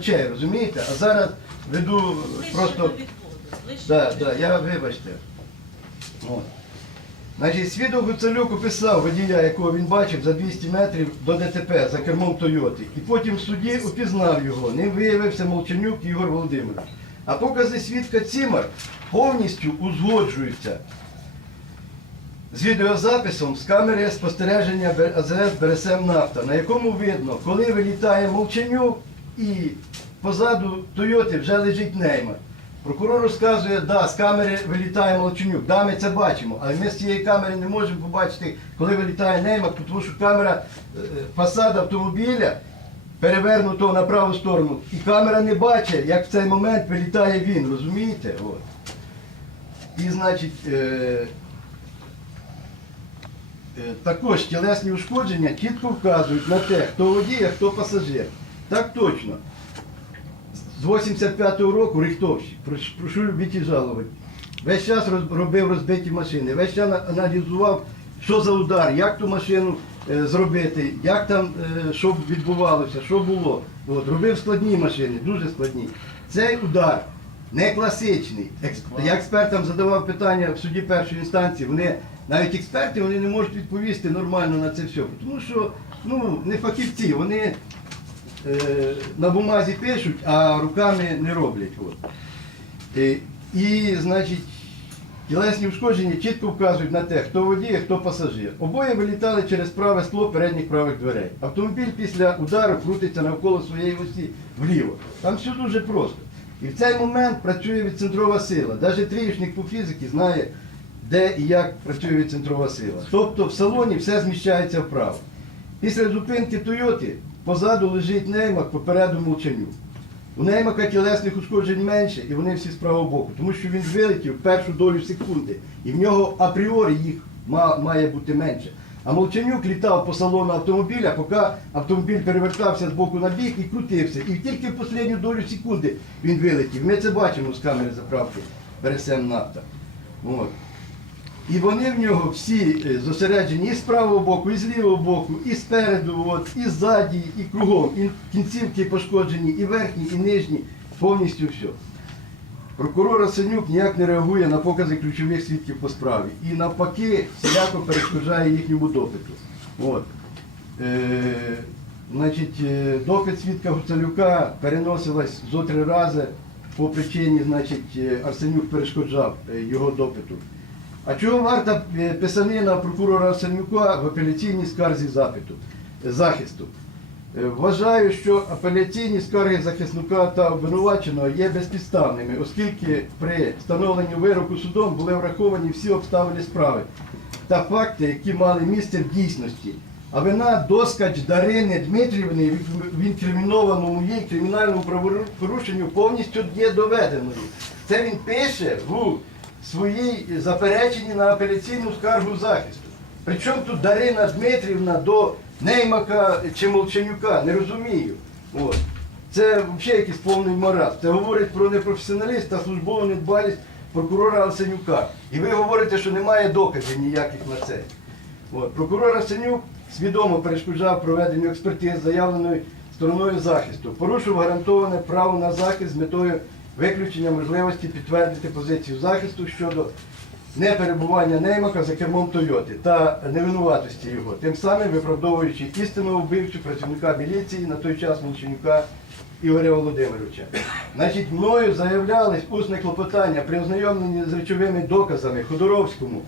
очей, розумієте? А зараз веду просто. до так, я вибачте. От. Значить, свідок Гуцалюк описав водія, якого він бачив за 200 метрів до ДТП за кермом Тойоти. І потім в суді упізнав його. Не виявився Молчанюк Ігор Володимирович. А покази свідка Цімар повністю узгоджуються з відеозаписом з камери спостереження АЗС БРСМ Нафта, на якому видно, коли вилітає Молчанюк і позаду Тойоти вже лежить Неймар. Прокурор розказує, да, з камери вилітає Молчанюк, да, ми це бачимо, але ми з цієї камери не можемо побачити, коли вилітає Неймар, тому що камера е, фасад автомобіля перевернуто на праву сторону, і камера не бачить, як в цей момент вилітає він, розумієте? От. І значить, е, Е, Також тілесні ушкодження чітко вказують на те, хто водій, а хто пасажир. Так точно. З 85-го року рихтовщик, прошу любіть і жалувати. Весь час робив розбиті машини, весь час аналізував, що за удар, як ту машину е, зробити, як там, е, що відбувалося, що було. От, робив складні машини, дуже складні. Цей удар не класичний. Я експертам задавав питання в суді першої інстанції. Вони навіть експерти вони не можуть відповісти нормально на це все. Тому що ну, не фахівці, вони на бумазі пишуть, а руками не роблять. От. Е, і, значить, тілесні ушкодження чітко вказують на те, хто водій, хто пасажир. Обоє вилітали через праве скло передніх правих дверей. Автомобіль після удару крутиться навколо своєї осі вліво. Там все дуже просто. І в цей момент працює відцентрова сила. Навіть трієчник по фізиці знає, де і як працює відцентрова сила. Тобто в салоні все зміщається вправо. Після зупинки Тойоти позаду лежить неймак, попереду молчаню. У неймака тілесних ушкоджень менше, і вони всі з правого боку, тому що він вилетів першу долю секунди, і в нього апріорі їх має бути менше. А Молчанюк літав по салону автомобіля, поки автомобіль перевертався з боку на бік і крутився. І тільки в останню долю секунди він вилетів. Ми це бачимо з камери заправки БРСМ нафта. От. І вони в нього всі е, зосереджені і з правого боку, і з лівого боку, і спереду, от, і ззаді, і кругом. І кінцівки пошкоджені, і верхні, і нижні, повністю все. Прокурор Арсенюк ніяк не реагує на покази ключових свідків по справі. І навпаки, всіляко перешкоджає їхньому допиту. От. Е, значить, е, допит свідка Гуцалюка переносилась зо три рази по причині, значить, е, Арсенюк перешкоджав його допиту. А чого варта е, писанина прокурора Арсенюка в апеляційній скарзі запиту, е, захисту? Е, Вважаю, що апеляційні скарги захисника та обвинуваченого є безпідставними, оскільки при встановленні вироку судом були враховані всі обставини справи та факти, які мали місце в дійсності. А вина доскач Дарини Дмитрівни в інкримінованому їй кримінальному правопорушенню повністю є доведеною. Це він пише в своїй запереченні на апеляційну скаргу захисту. Причому тут Дарина Дмитрівна до Неймака чи Молчанюка, не розумію. От. Це взагалі якийсь повний маразм. Це говорить про непрофесіоналіст та службову недбалість прокурора Арсенюка. І ви говорите, що немає доказів ніяких на це. От. Прокурор Арсенюк свідомо перешкоджав проведенню експертиз, заявленої стороною захисту, порушив гарантоване право на захист з метою виключення можливості підтвердити позицію захисту щодо неперебування Неймака за кермом Тойоти та невинуватості його, тим самим виправдовуючи істинного вбивчу працівника міліції на той час Молчанюка Ігоря Володимировича. Значить, мною заявлялись усне клопотання при ознайомленні з речовими доказами Ходоровському,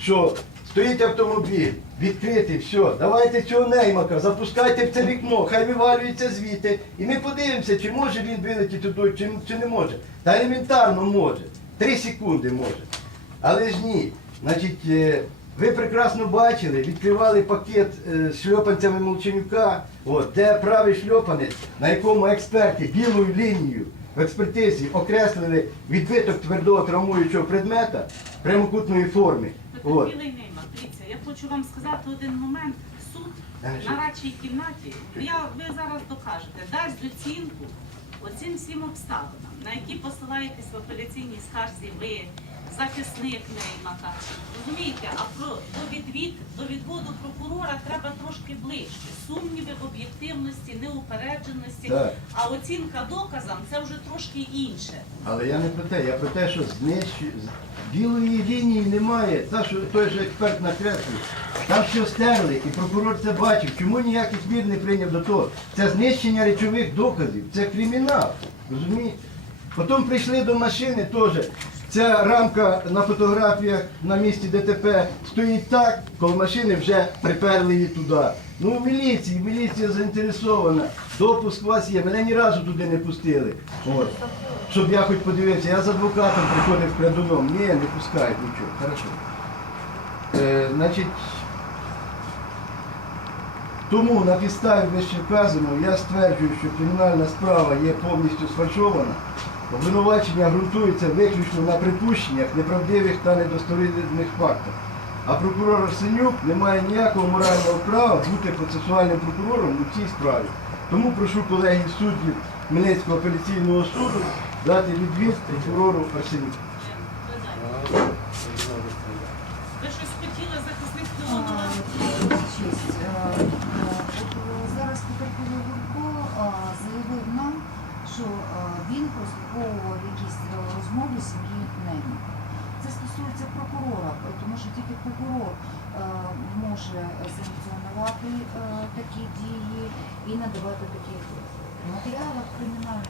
що стоїть автомобіль, відкритий, все, давайте цього неймака, запускайте в це вікно, хай вивалюється звідти, і ми подивимося, чи може він вилетіти туди, чи, чи не може. Та елементарно може. Три секунди може. Але ж ні. Значить, е, ви прекрасно бачили, відкривали пакет е, з шльопанцями Молчанюка, от, де правий шльопанець, на якому експерти білою лінією в експертизі окреслили відбиток твердого травмуючого предмета прямокутної форми. От. Я хочу вам сказати один момент. Суд на радшій кімнаті, я, ви зараз докажете, дасть оцінку оцим всім обставинам, на які посилаєтесь в апеляційній скарзі ви, захисник Неймака. Розумієте, а про відвід до відводу прокурора треба трошки ближче. Сумніви в об'єктивності, неупередженості. Так. А оцінка доказам це вже трошки інше. Але я не про те, я про те, що знищу... білої лінії немає. Та, що той же експерт накреслив. Там все стерли, і прокурор це бачив. Чому ніяких мір не прийняв до того? Це знищення речових доказів, це кримінал. Розумієте? Потім прийшли до машини теж. Ця рамка на фотографіях на місці ДТП стоїть так, коли машини вже приперли її туди. Ну, міліції, міліція заінтересована. Допуск у вас є. Мене ні разу туди не пустили. От. Щоб я хоч подивився, я з адвокатом приходив прядуном. Ні, не пускають нічого. Хорошо. Е, значить, тому на підставі вище вказаного я стверджую, що кримінальна справа є повністю сфальшована. Обвинувачення ґрунтується виключно на припущеннях неправдивих та недостовірних фактах. А прокурор Арсенюк не має ніякого морального права бути процесуальним прокурором у цій справі. Тому прошу колегів суддів Хмельницького апеляційного суду дати відвід прокурору Арсенюку. Ви щось хотіли захисник Філонова? Честь. Е, е, от Зараз потерпілий Гурко е, заявив нам, що е, він прослуховував якісь розмови розмови сім'ї Неймака. Це стосується прокурора, е, тому що тільки прокурор е, може санкціонувати е, такі дії і надавати такі матеріали кримінальні.